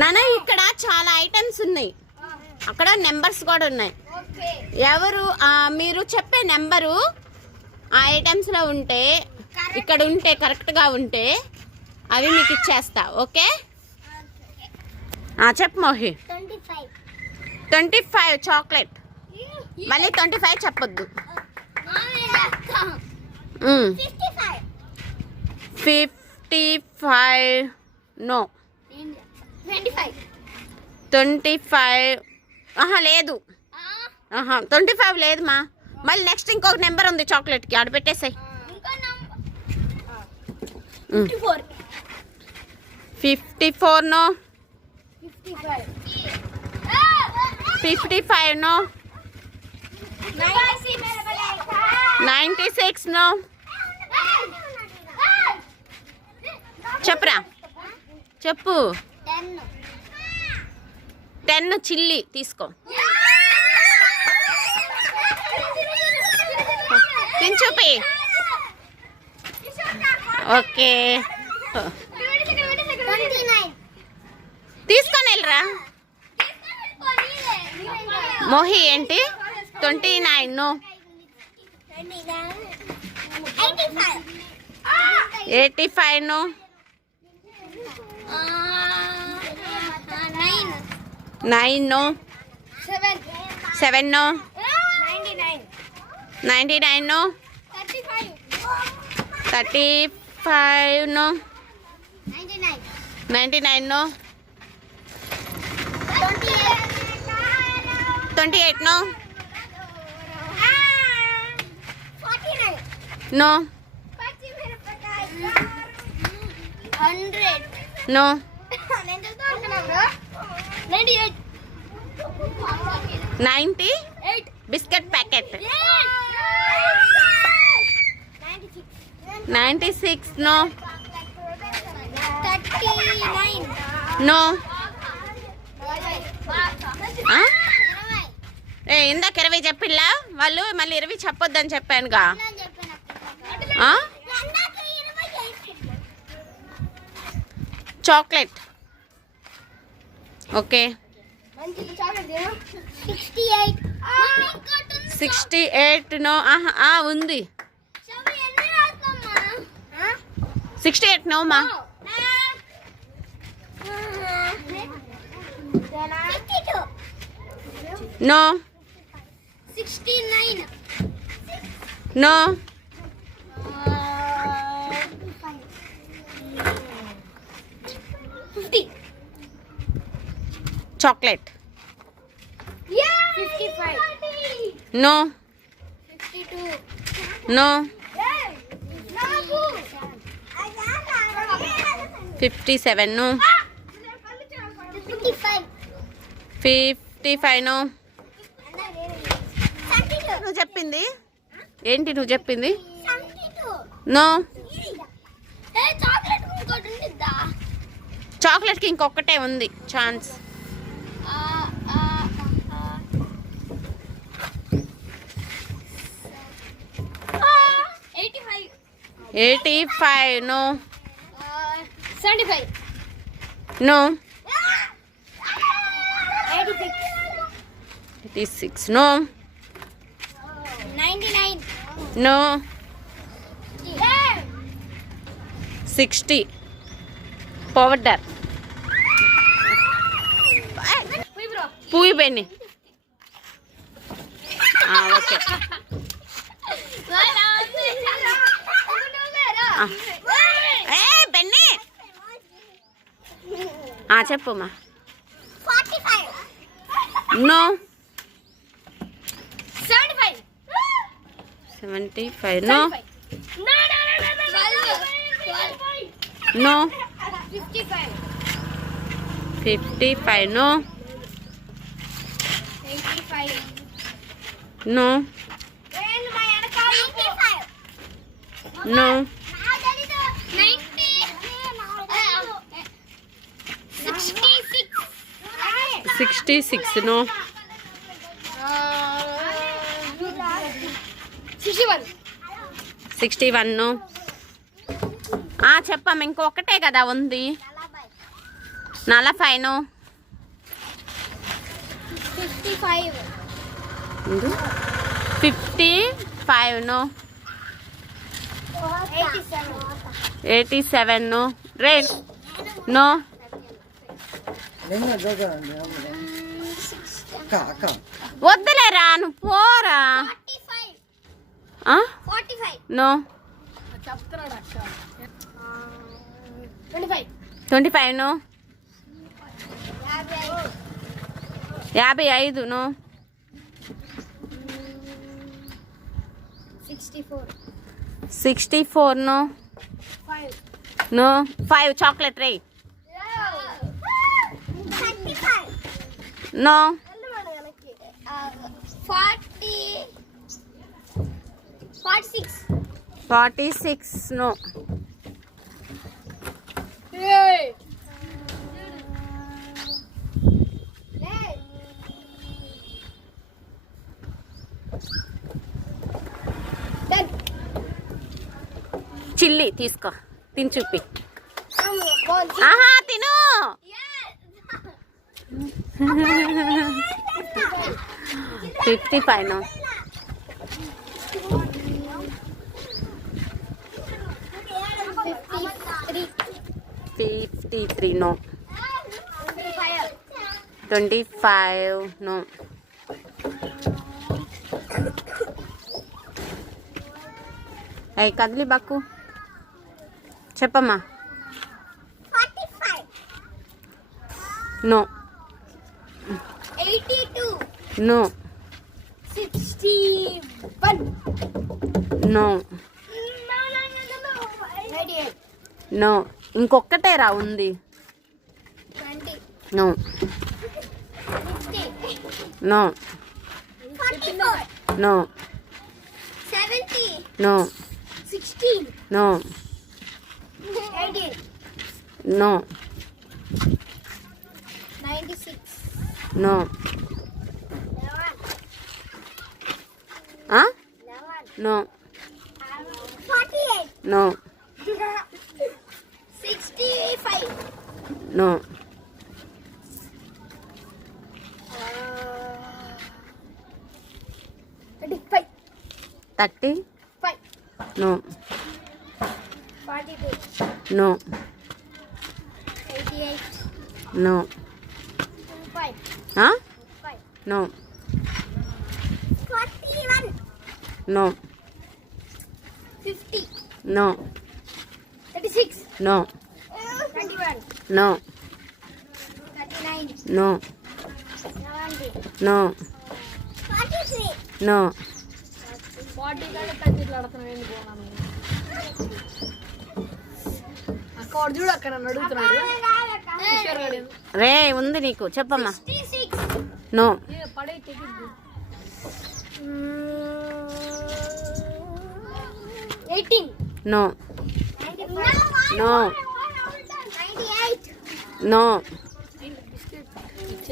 నాన్న ఇక్కడ చాలా ఐటమ్స్ ఉన్నాయి, అక్కడ నెంబర్స్ కూడా ఉన్నాయి. ఎవరు మీరు చెప్పే నెంబరు ఆ ఐటమ్స్లో ఉంటే ఇక్కడ ఉంటే కరెక్ట్గా ఉంటే అవి మీకు ఇచ్చేస్తా. ఓకే చెప్పు మోహి. 25 చాక్లెట్. మళ్ళీ 25 చెప్పొద్దు. 55 నో. 25 లేదు. 25 లేదు మా. మళ్ళీ నెక్స్ట్ ఇంకొక నెంబర్ ఉంది చాక్లెట్కి, ఆడ పెట్టేసాయి. 54 నో. 55 నో. 96 నో. చెప్పురా, చెప్పు. 10 చిల్లీ తీసుకో. చూపి. ఓకే తీసుకొని వెళ్ళరా మోహి. ఏంటి 29 no. 85 no. 9 no. 7 no. 99 no. 35 no. 99 no. 28 no. No. 100 no. 98 biscuit packet. 96 no. 39 no. ఇందాక 20 చెప్పిల్లా వాళ్ళు, మళ్ళీ 20 చెప్పొద్దని చెప్పానుగా. చాక్లెట్. Okay 68 no. ఉంది 68 నో మా. No. 69 no. 50 chocolate. 55 no. 52 no. 57 no. 55 no. నువ్వు చెప్పింది ఏంటి? నువ్వు చెప్పింది నో. చాక్లెట్కి ఇంకొకటే ఉంది ఛాన్స్. 85 నో. 75 నో. 86 86 నో. 99 నో. 60 పౌడర్. పూయి బెన్ని. ఓకే బెన్ని చెప్పమ్మా. 45 no. 75 no. No. 55 no. 85 no. No. 66 no. 61 no. చెప్పమ్మా, ఇంకొకటే కదా ఉంది. 45 నో 55 55 నో 87 నో రే నో వద్దులేరా నువ్వు పోరా 45 no 25 no 55 no 64 no 5 no 5 chocolate రే 35 నో 46 నో చిల్లి తీసుకో తిని చూపి ఆహా తిను 55 నో 53 నో 25 నో అయ్యి కదిలి బాకు చెప్పమ్మా నో 82 నో 61 నో 98 నో ఇంకొక్కటే రా ఉంది 20 no 50 no 44 no 70 no 16 no 18 no 96 no 11 no 48 no 65 no 35 30 no 42 no 88 no 5 no 41 no 50 no 36 no 21 no 39 no 70 no 43 no 40 కంటే తగ్గిట్లు ఆడుతున్నావు ఎందుకు అక్క వాడు చూడు అక్క నన్ను అడుగుతున్నాడు కిషోర్ గాడు ఏమో. రే ఉంది నీకు చెప్పమ్మా 66 నో పడే తెగిద్దు 18 నో 99 నో 98 నో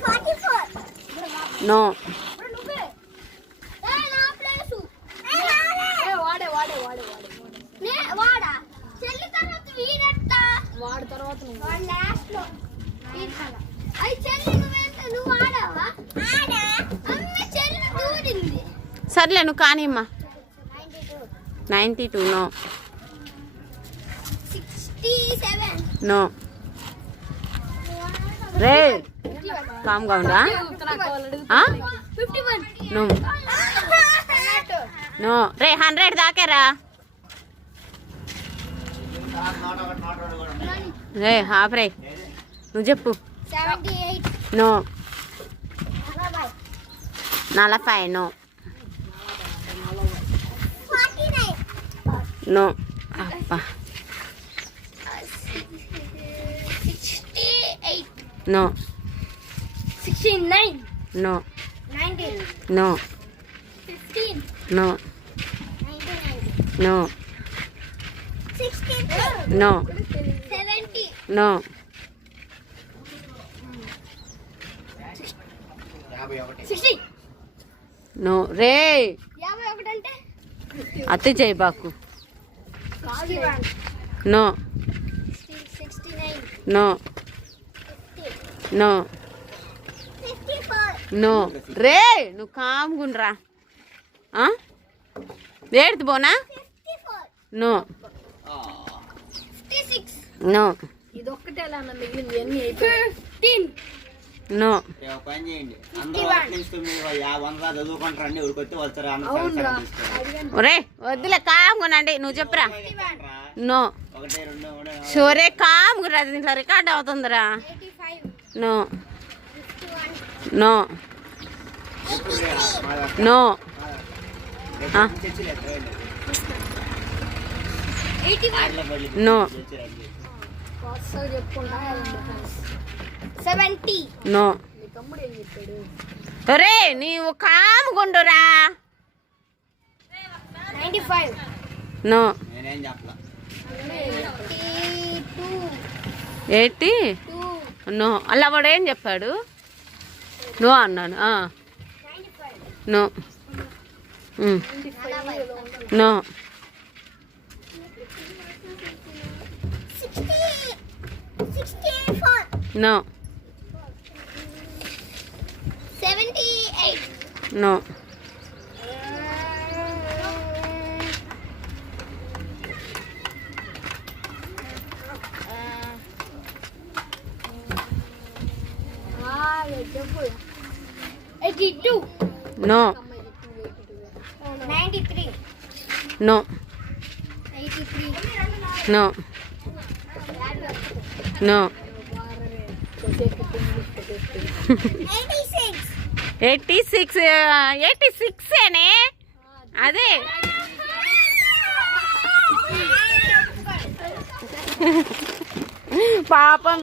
44 నో నా ప్లేసు వాడే వాడే వాడే వాడే వాడా చెల్లి తర్వాత వీడట్ట వాడి తర్వాత నువ్వు వాడు లాస్ట్ లో అది చెల్లి నువ్వు ఆడావా ఆడా అమ్మ చెల్లి దూరింది సర్లే నువ్వు కానిమ్మా 92 92 నో 67 నో రే కామ్గా ఉందా అక్క వాళ్ళు ఆ? 51 నో నో రే 100 దాకేరా రే హాఫ్ రే నువ్వు చెప్పు 78 నో 40 45 నో 49 నో అబ్బా 68 no 69 no 19 no 15 no 99 no 63 no 70 no 60 no రే 51 అంటే అత్తి చేయి బాకు 61 నో 69 నో 50 నో 54 నో రే నువ్వు కామ్గుండ్రా ఏడుతు పోనా 54 నో 56 నో ఇది ఒక్కటే అలా అన్న మిగిలింది అన్ని అయిపోయాయి 15 నో పని చేయండి అందరూ 100 చదువుకుంటారండి ఊరికొస్తే అవునరా వస్తారు ఒరే వద్దులే కామ్గునండి నువ్వు చెప్పురా నో 1 2 3 షోరే కామ్గురా దీంట్లో రికార్డ్ అవుతుందిరా 85 నో నో నో నో వరుసగా చెప్పుకుంటా 70 నో మీ తమ్ముడు ఏం చెప్పాడు ఒరే నీవు కామ్గుండురా 95 నో నేనేం చెప్పలా 82 80 నో అలా వాడు ఏం చెప్పాడు నో అన్నాను 95 నో నో 64 నో 78 నో చెప్పు 82 నో 93 నో 83 నో నో 86 86 ఏనే అదే పాపం